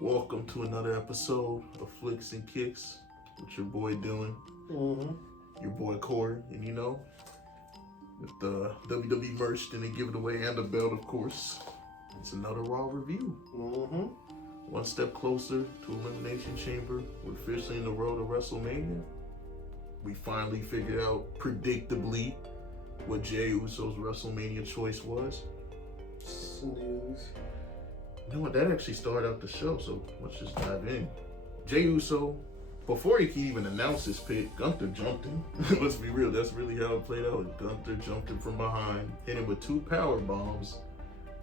Welcome to another episode of Flicks and Kicks with your boy Dylan, your boy Corey, and with the WWE merch, then they give it away, and the belt, of course. It's another Raw review. One step closer to Elimination Chamber. We're officially in the road to WrestleMania. We finally figured out, predictably, what Jey Uso's WrestleMania choice was. Snooze. You know what? That actually started out the show, so let's just dive in. Jey Uso, before he could even announce his pick, Gunther jumped him. Let's be real, that's really how it played out. Gunther jumped him from behind, hit him with 2 power bombs,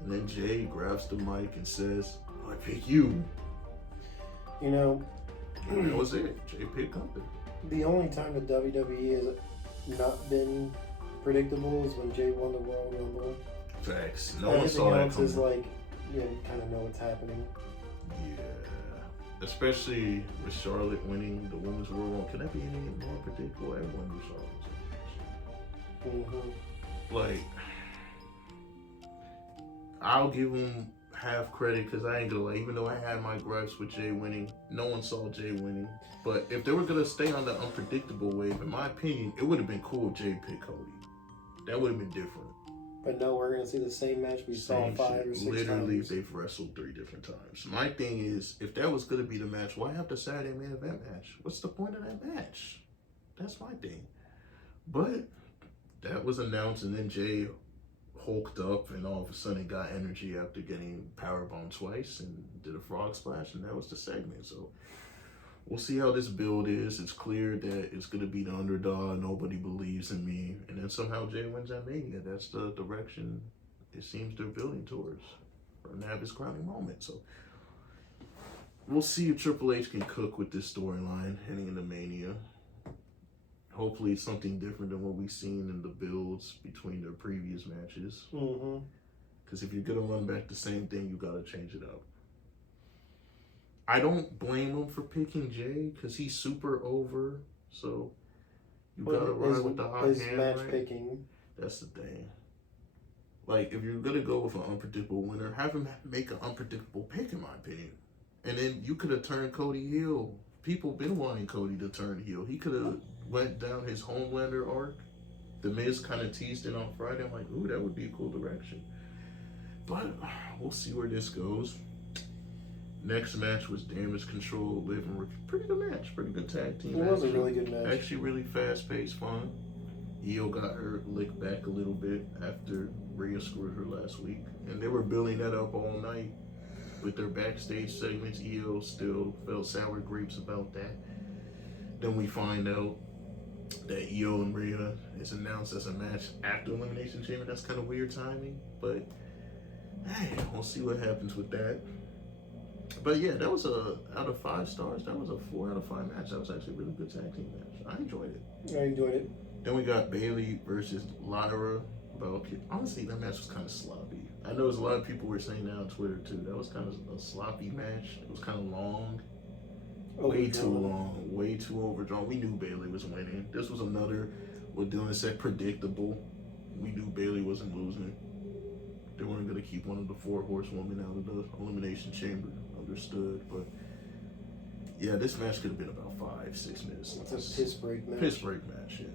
and then Jey grabs the mic and says, I pick you. You know, And that was it. Jey picked Gunther. the only time the WWE has not been predictable is when Jey won the Royal Rumble. Facts. No one saw that Everything else coming. is like, you kind of know what's happening. Yeah. Especially with Charlotte winning the Women's Royal Rumble. Can that be any more predictable? Everyone knew Charlotte was Like, I'll give him half credit because I ain't gonna lie, even though I had my gripes with Jey winning, no one saw Jey winning. But if they were gonna stay on the unpredictable wave, in my opinion, it would have been cool if Jey picked Cody. That would have been different. But no, we're going to see the same match we saw 5 or 6 Literally, times. they've wrestled 3 different times. My thing is, if that was going to be the match, why have the Saturday main event match? What's the point of that match? That's my thing. But that was announced, and then Jey hulked up, and all of a sudden got energy after getting powerbombed twice and did a frog splash, and that was the segment. So we'll see how this build is. It's clear that it's going to be the underdog. Nobody believes in me. And then somehow Jey wins at Mania. That's the direction it seems they're building towards. For him to have his crowning moment. So we'll see if Triple H can cook with this storyline heading into Mania. Hopefully it's something different than what we've seen in the builds between their previous matches. Because if you're going to run back the same thing, you got to change it up. I don't blame him for picking Jey because he's super over. So you gotta ride with the hot hand. Match right? picking. That's the thing. Like, if you're gonna go with an unpredictable winner, have him make an unpredictable pick, in my opinion. And then you could have turned Cody heel. People been wanting Cody to turn heel. He could have went down his Homelander arc. The Miz kind of teased it on Friday. I'm like, ooh, that would be a cool direction. But we'll see where this goes. Next match was Damage Control, Liv and Ricky. Pretty good match, pretty good tag team. It was a really good match. Actually, really fast-paced, fun. Io got her licked back a little bit after Rhea screwed her last week, and they were building that up all night with their backstage segments. Io still felt sour grapes about that. Then we find out that Io and Rhea is announced as a match after Elimination Chamber. That's kind of weird timing, but hey, we'll see what happens with that. But yeah, that was out of 5 stars. That was a 4 out of 5 match. That was actually a really good tag team match. I enjoyed it. I enjoyed it. Then we got Bayley versus Lyra. Honestly, that match was kind of sloppy. I know there's a lot of people were saying that on Twitter too. That was kind of a sloppy match. It was kind of long. Way too long. Way too overdrawn. We knew Bayley was winning. This was another, what Dylan said, predictable. We knew Bayley wasn't losing. They weren't going to keep one of the 4 horsewomen out of the Elimination Chamber. Understood. But yeah, this match could have been about 5-6 minutes. It's a piss break match. Piss break match, yeah.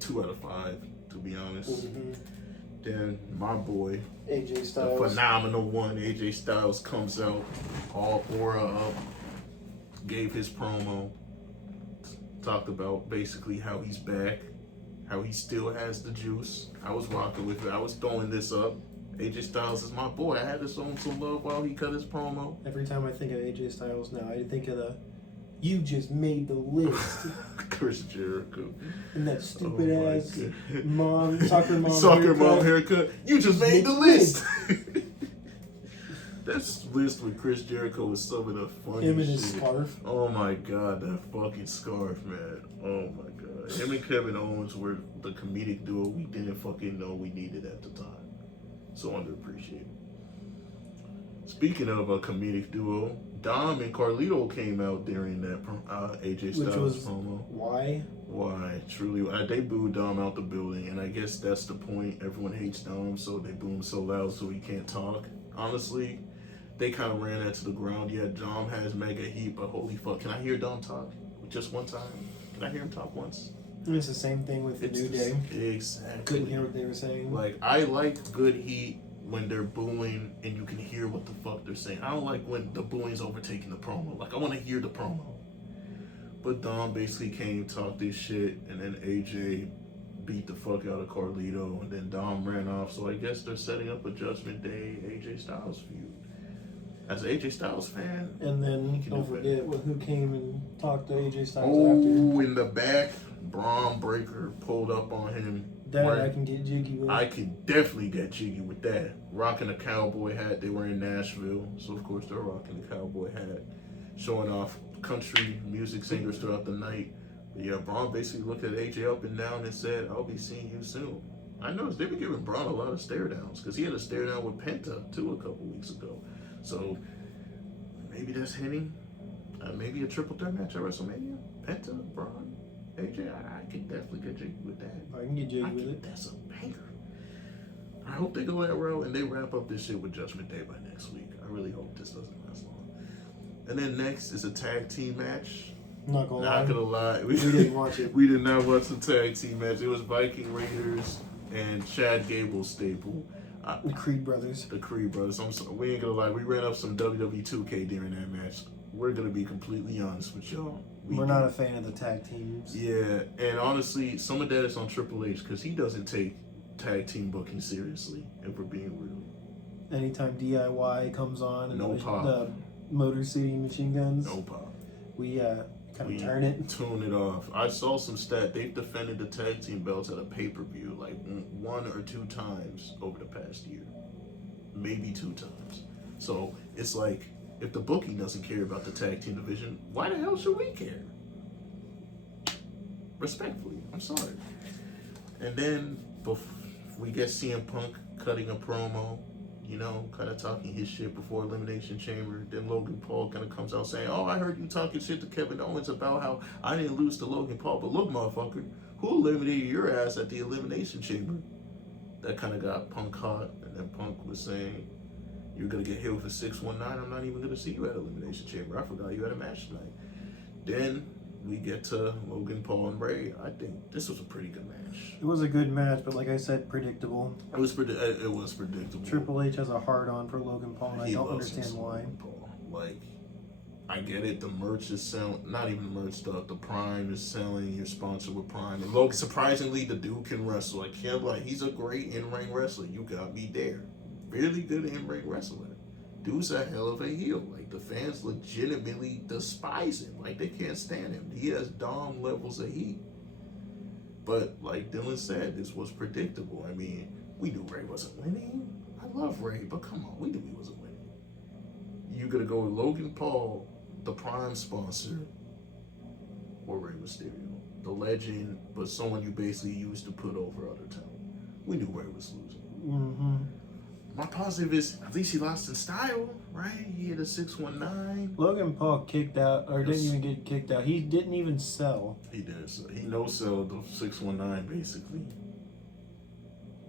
2 out of 5, to be honest. Then my boy, AJ Styles. the phenomenal one, AJ Styles, comes out, all aura up, gave his promo, talked about basically how he's back, how he still has the juice. I was rocking with it. I was throwing this up. AJ Styles is my boy. I had to show him some love while he cut his promo. Every time I think of AJ Styles now, I think of the "you just made the list" Chris Jericho. and that stupid ass soccer mom haircut. You just made the list. That list with Chris Jericho was some of the funniest Him and his shit. scarf. Oh my god, that fucking scarf, man. Oh my god. Him and Kevin Owens were the comedic duo we didn't fucking know we needed at the time. So underappreciated. Speaking of a comedic duo, Dom and Carlito came out during that AJ Styles promo. Why? Why? Truly, they booed Dom out the building, and I guess that's the point. Everyone hates Dom, so they boo him so loud so he can't talk. Honestly, they kind of ran that to the ground. Yeah, Dom has mega heat, but holy fuck, can I hear Dom talk just one time? Can I hear him talk once? It's the same thing with the New Day. Exactly. Couldn't hear what they were saying. Like, I like good heat when they're booing and you can hear what the fuck they're saying. I don't like when the booing's overtaking the promo. Like, I want to hear the promo. But Dom basically came, talked this shit, and then AJ beat the fuck out of Carlito, and then Dom ran off. So I guess they're setting up a Judgment Day AJ Styles feud. As an AJ Styles fan, and then don't forget who came and talked to AJ Styles after. In the back, Braun Breaker pulled up on him. That I can get jiggy with. I can definitely get jiggy with that. Rocking a cowboy hat. They were in Nashville, so of course they're rocking the cowboy hat, showing off country music singers throughout the night. But yeah, Braun basically looked at AJ up and down and said, "I'll be seeing you soon." I noticed they've been giving Braun a lot of stare downs because he had a stare down with Penta too a couple weeks ago. So maybe that's hinting. Maybe a triple threat match at WrestleMania. Penta, Braun, AJ. I can definitely get jiggy with that. I can get jiggy with it. That's a banger. I hope they go that route and they wrap up this shit with Judgment Day by next week. I really hope this doesn't last long. And then next is a tag team match. Not gonna lie. We didn't watch it. We did not watch the tag team match. It was Viking Raiders and Chad Gable's staple. The Creed brothers. The Creed brothers. I'm sorry. We ain't gonna lie. We ran up some WWE 2K during that match. We're gonna be completely honest with y'all. We're not a fan of the tag teams. Yeah, and honestly, some of that is on Triple H because he doesn't take tag team booking seriously, if we're being real. Anytime DIY comes on and pop. The Motor City Machine Guns, no pop. We kind of turn it. Tune it off. I saw some stat. They've defended the tag team belts at a pay-per-view like 1 or 2 times over the past year. Maybe 2 times. So it's like, if the booking doesn't care about the tag team division, why the hell should we care? Respectfully, I'm sorry. And then we get CM Punk cutting a promo, kind of talking his shit before Elimination Chamber. Then Logan Paul kind of comes out saying, "Oh, I heard you talking shit to Kevin Owens about how I didn't lose to Logan Paul. But look, motherfucker, who eliminated your ass at the Elimination Chamber?" That kind of got Punk hot. And then Punk was saying, "You're going to get hit with a 619. I'm not even going to see you at Elimination Chamber. I forgot you had a match tonight." Then we get to Logan Paul and Ray. I think this was a pretty good match. It was a good match, but like I said, predictable. It was predictable. Triple H has a hard-on for Logan Paul, and I don't understand why. Paul. Like, I get it. The merch is selling. Not even the merch stuff. The Prime is selling. You're sponsored with Prime. And Logan, surprisingly, the dude can wrestle. I can't lie. He's a great in-ring wrestler. You got me there. Really good in-ring wrestler. Dude's a hell of a heel. Like, the fans legitimately despise him. Like, they can't stand him. He has Dom levels of heat. But like Dylan said, this was predictable. I mean, we knew Ray wasn't winning. I love Ray, but come on, we knew he wasn't winning. You're gonna go with Logan Paul, the Prime sponsor, or Rey Mysterio, the legend, but someone you basically used to put over other talent. We knew Ray was losing. Mm-hmm. My positive is at least he lost in style, right? He had a 619. Logan Paul kicked out, or didn't even get kicked out. He didn't even sell. He didn't sell. He no-sold the 619, basically.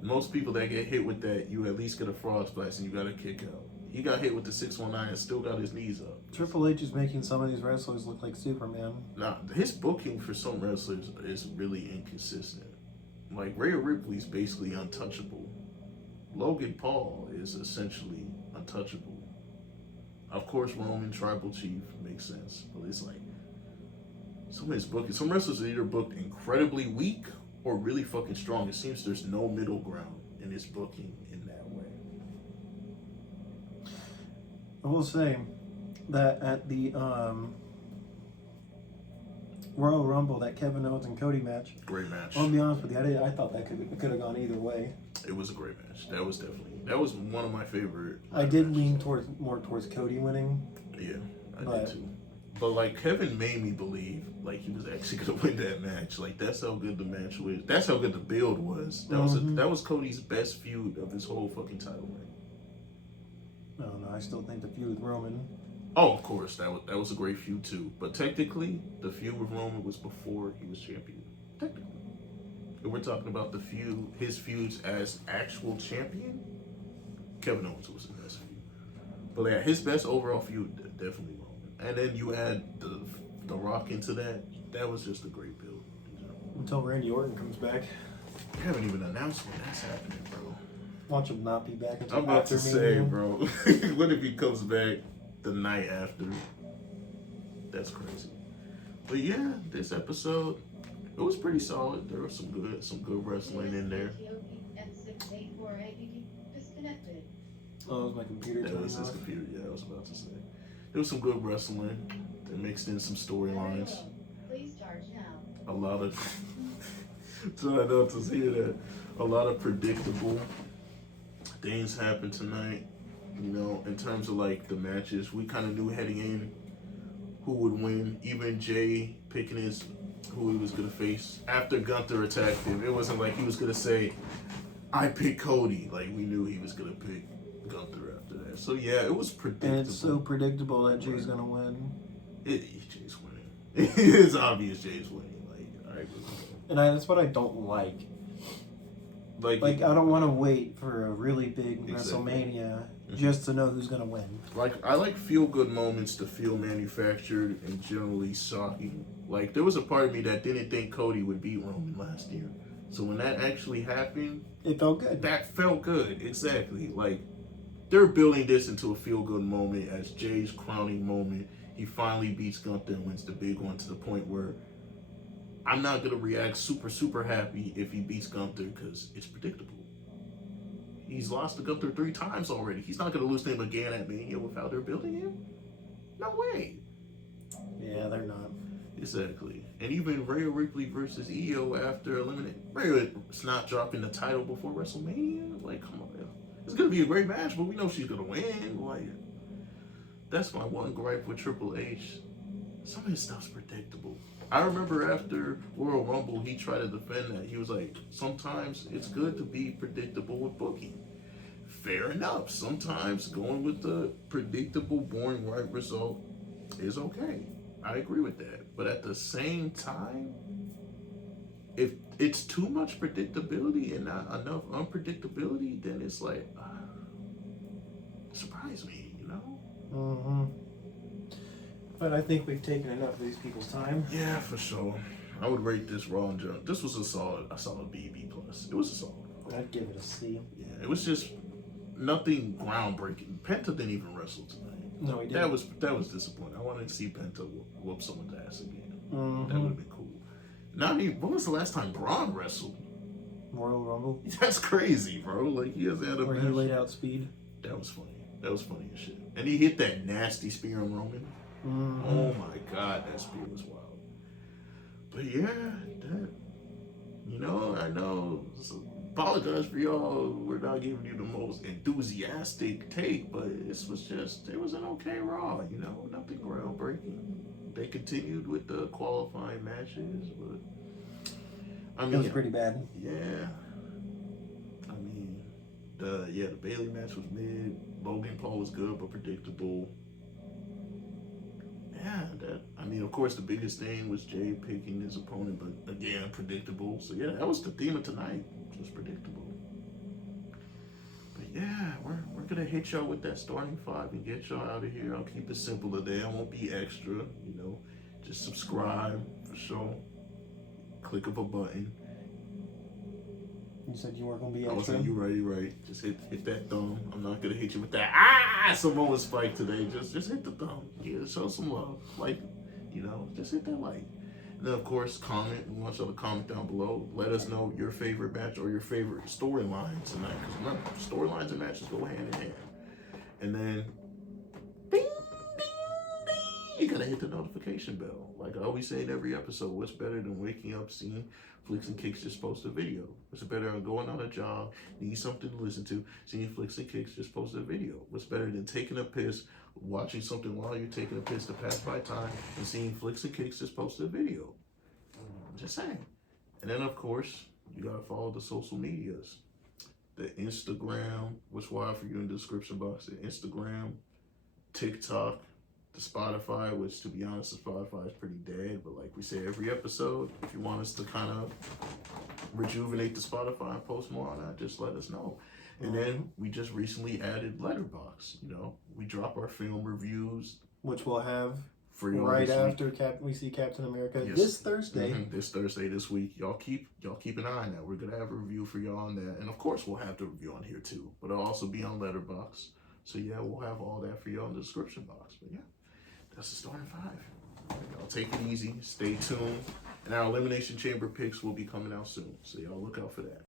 Most people that get hit with that, you at least get a frog splash and you got a kick out. He got hit with the 619 and still got his knees up. Triple H is making some of these wrestlers look like Superman. Now, his booking for some wrestlers is really inconsistent. Like, Rhea Ripley's basically untouchable. Logan Paul is essentially untouchable. Of course, Roman Tribal Chief makes sense, but it's like some of his booking. Some wrestlers are either booked incredibly weak or really fucking strong. It seems there's no middle ground in his booking in that way. I will say that at the Royal Rumble, that Kevin Owens and Cody match. Great match. I'll be honest with you, I thought that could have gone either way. It was a great match. That was one of my favorite. I did lean more towards Cody winning. Yeah, I did too. But like, Kevin made me believe like he was actually gonna win that match. Like, that's how good the match was. That's how good the build was. That was Cody's best feud of his whole fucking title reign. No, I still think the feud with Roman. Oh, of course, that was a great feud too. But technically, the feud with Roman was before he was champion. Technically, if we're talking about his feuds as actual champion, Kevin Owens was the best feud. But yeah, his best overall feud, definitely Roman. And then you add the Rock into that. That was just a great build. Until Randy Orton comes back. They haven't even announced when that's happening, bro. Watch him not be back until I'm about after to say, Mania. bro. What if he comes back the night after? That's crazy. But yeah, this episode, it was pretty solid. There was some good wrestling in there. Oh, it was my computer That turning was his off. computer. Yeah, I was about to say. There was some good wrestling. They mixed in some storylines. Please charge now. A lot of trying not to hear that. A lot of predictable things happened tonight. You know, in terms of like the matches, we kind of knew heading in who would win. Even Jay picking who he was gonna face after Gunther attacked him. It wasn't like he was gonna say, "I picked Cody." Like we knew he was gonna pick Gunther after that. So yeah, it was predictable. And it's so predictable that Jay's gonna win. Jay's winning. It's obvious Jay's winning. Like I agree with that. And that's what I don't like. Like I don't want to wait for a really big WrestleMania just to know who's gonna win. Like I like feel good moments to feel manufactured and generally shocking. Like there was a part of me that didn't think Cody would beat Roman last year. So when that actually happened, it felt good. That felt good, exactly. Like they're building this into a feel good moment as Jay's crowning moment. He finally beats Gunther and wins the big one to the point where I'm not gonna react super happy if he beats Gunther because it's predictable. He's lost to Gunther 3 times already. He's not gonna lose to him again at Mania without their building him. No way. Yeah, they're not. Exactly. And even Rhea Ripley versus Io after eliminating Rhea's not dropping the title before WrestleMania. Like, come on, man. It's gonna be a great match, but we know she's gonna win. Like, that's my one gripe with Triple H. Some of his stuff's predictable. I remember after Royal Rumble, he tried to defend that. He was like, sometimes it's good to be predictable with booking. Fair enough. Sometimes going with the predictable, boring right result is okay. I agree with that. But at the same time, if it's too much predictability and not enough unpredictability, then it's like, surprise me, you know? Mm-hmm. But I think we've taken enough of these people's time. Yeah, for sure. I would rate this Raw and Jump. This was a solid BB plus. It was a solid. I'd give it a C. Yeah, it was just nothing groundbreaking. Penta didn't even wrestle tonight. No, he didn't. That was disappointing. I wanted to see Penta whoop someone's ass again. Mm-hmm. That would have been cool. Not even. When was the last time Braun wrestled? Royal Rumble. That's crazy, bro. Like he hasn't had a where match. He laid out Speed. That was funny. That was funny as shit. And he hit that nasty spear on Roman. Mm-hmm. Oh my god, that spear was wild. But yeah, that, you know, I know. So apologize for y'all. We're not giving you the most enthusiastic take, but it was an okay Raw, you know, nothing groundbreaking. They continued with the qualifying matches, but I mean, it was pretty bad. Yeah. I mean, the Bailey match was mid. Logan Paul was good but predictable. Yeah, of course, the biggest thing was Jay picking his opponent, but again, predictable. So yeah, that was the theme of tonight, just predictable. But yeah, we're gonna hit y'all with that starting 5 and get y'all out of here. I'll keep it simple today. I won't be extra, you know. Just subscribe for sure. Click of a button. You said you weren't gonna be I was extra. saying, you're right. Just hit that thumb. I'm not gonna hit you with that Samoa spike today. Just hit the thumb. Yeah, show some love. Like, you know, just hit that like. And then of course comment. We want y'all to comment down below. Let us know your favorite match or your favorite storyline tonight. Because remember, storylines and matches go hand in hand. And then ding, ding, ding. You gotta hit the notification bell. Like I always say in every episode, what's better than waking up seeing Flicks and Kicks just post a video? What's better than going on a job, need something to listen to, seeing Flicks and Kicks just post a video? What's better than taking a piss, watching something while you're taking a piss to pass by time, and seeing Flicks and Kicks just post a video? Just saying. And then of course, you gotta follow the social medias. The Instagram, which will for you in the description box, the Instagram, TikTok, the Spotify, which to be honest, the Spotify is pretty dead, but like we say every episode, if you want us to kind of rejuvenate the Spotify and post more on that, just let us know. And then we just recently added Letterboxd. You know, we drop our film reviews, which we'll have for you right after we see Captain America this Thursday. This Thursday, this week. Y'all keep an eye on that. We're gonna have a review for y'all on that, and of course we'll have the review on here too. But it'll also be on Letterboxd. So yeah, we'll have all that for y'all in the description box. But yeah, that's the starting five. Y'all take it easy. Stay tuned, and our Elimination Chamber picks will be coming out soon. So y'all look out for that.